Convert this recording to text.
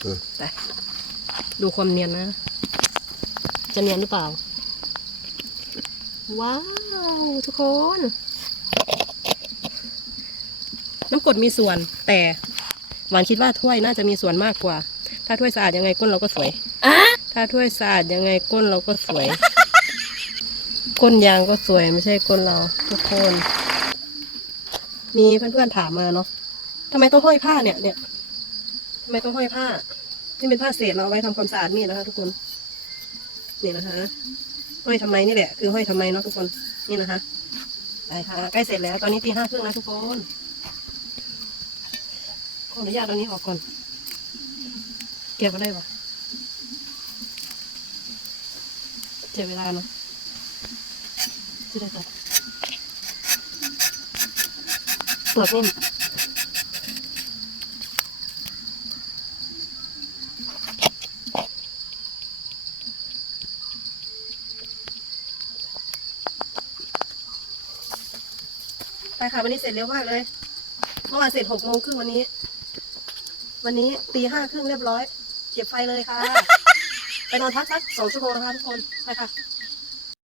เออไปดูความเนียนนะ จะเนียนหรือเปล่า ว้าว ทุกคน น้ำกรดมีส่วน แต่หวานคิดว่าถ้วยน่าจะมีส่วนมากกว่า ถ้าถ้วยสะอาดยังไงก้นเราก็สวย ถ้าถ้วยสะอาดยังไงก้นเราก็สวย ก้นยางก็สวยไม่ใช่ก้นเรา ทุกคน มีเพื่อนๆถามมาเนาะทำไมต้องห้อยผ้าเนี่ยเนี่ย ทำไมต้องห้อยผ้า นี่เป็นผ้าเศษเราเอาไว้ทำความสะอาดมีดนะคะ ทุกคน นี่นะคะ ห้อยทำไมนี่แหละ คือห้อยทำไมเนาะทุกคน นี่นะคะไปค่ะ ใกล้เสร็จแล้ว ตอนนี้ตีห้าครึ่งนะทุกคนขออนุญาตเอานี้ออกก่อน เก็บมาได้ปะเจ็บเวลาเนาะจะได้ตัดเปลือกนิ่ม ไปค่ะวันนี้เสร็จเร็วมากเลย เมื่อวานเสร็จหกโมงครึ่งวันนี้ วันนี้ตีห้าครึ่งเรียบร้อย เก็บไฟเลยค่ะ ไปนอนพักสักสองชั่วโมงนะคะทุกคน ไปค่ะ